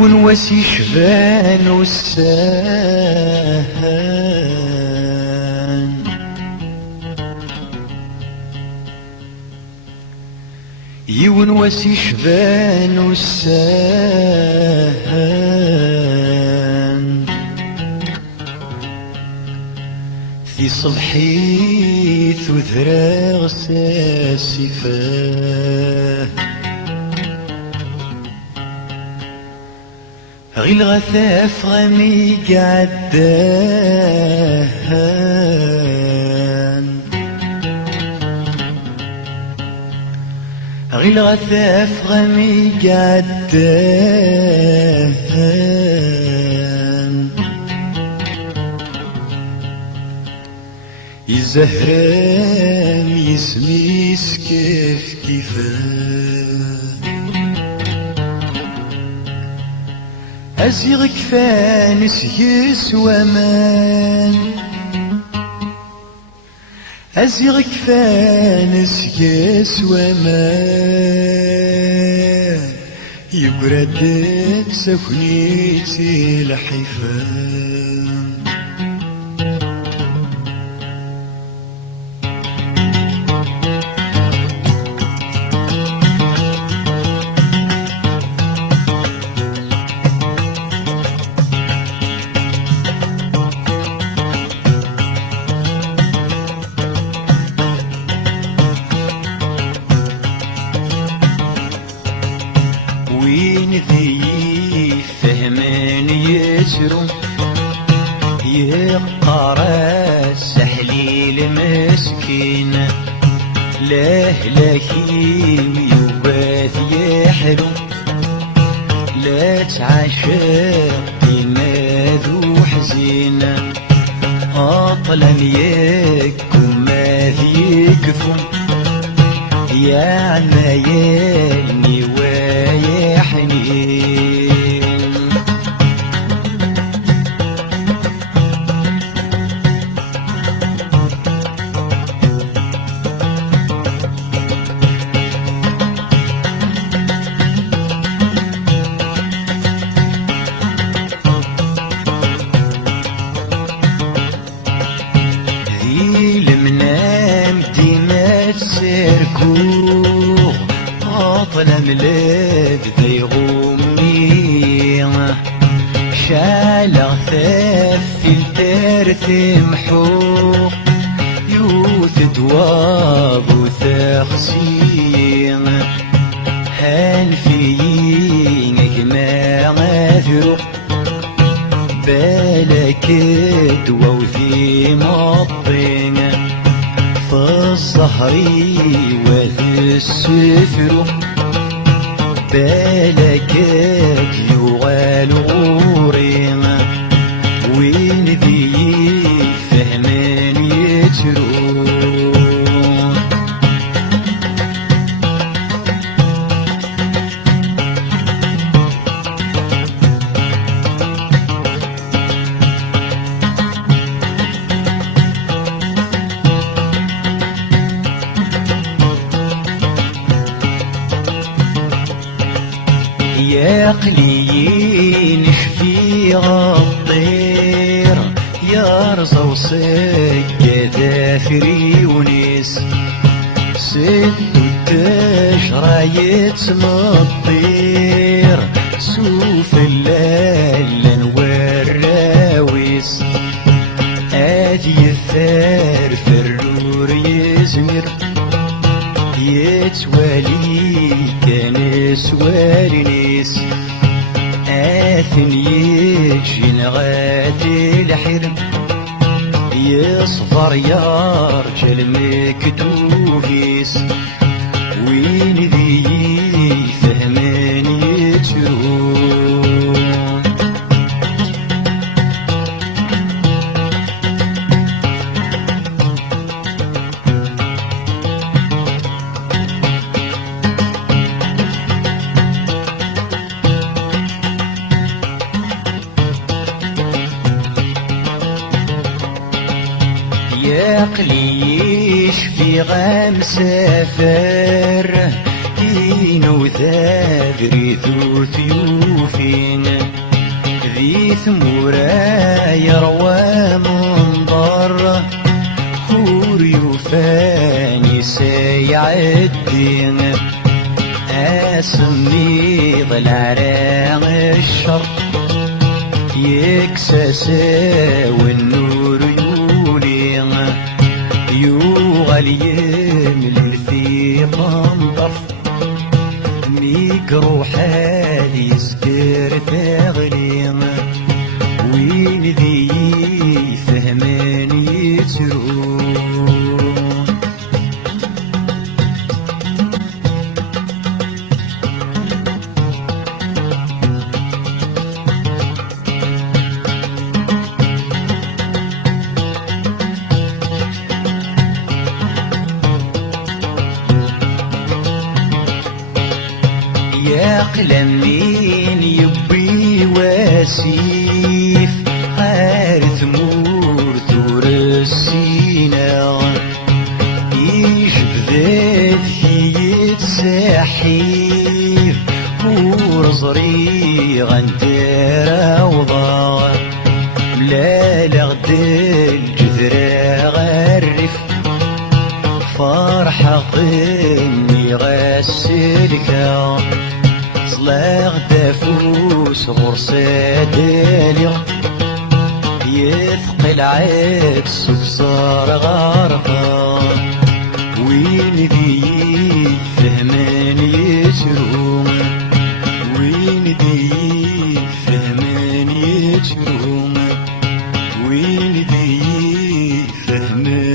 يون واسي شبان والساهان يون واسي شبان والساهان في صبحي ثذرا ساسفاه غي الغثاف غمي قعدان غي الغثاف غمي قعدان يزهران يسميس كيف كيفاه أزيغ كفانس يسوى مان أزيغ كفانس يسوى مان يقرد سكنيتي الحفان وين ذي فهمان يسرو يقرا السحليل مسكين لهلكيم يبات يحلو لا تعشق ما ذو حزين أطلم يكم ما يكفو يا عمايلني ويا حنين ذي المنام ديما تسركو أطلم لذ ذي غمي شالغ ثاف في الترث محوق يوث دواب وثخسي هل فيك ما غذرق بالك دوا وذي مطين في الصهري وذي السفر بالك يغال غورين وين ذي فهمان يترون يا قليين شفي الطير يا رزا وصيا ثري ونيس ست التشرى يتسمى الطير سوف الليل والراويس آدي الثار فرور يزمر يتوالي كنس والنيس آثن يجي نغادي الحرم يصفر يرجل مكتوفيس وين ذي فهمان يترون يا قليش في غام سافر وين وثابري ذو ثيوفين ذي ثمورا يروى منظر خور يوفاني سيعدين اسمي ضلع راغ الشر يكسسا والنور يولي يوغل يمل في منظر ميكرو حالي يسكر ثغلي وين ذي فهمان يترون يا قلمين يبي واسيف عارف مور ثور السينا يشبذات هي تساحيف ورزري غندير وضا لا لغد الجذرة غرف فرحة قمي غسلك صلاغ دافوس غرسة دالي يثقل عكس بصار غرقا وين ذي فهمان يجروم وين ذي فهمان يجروم وين ذي فهمان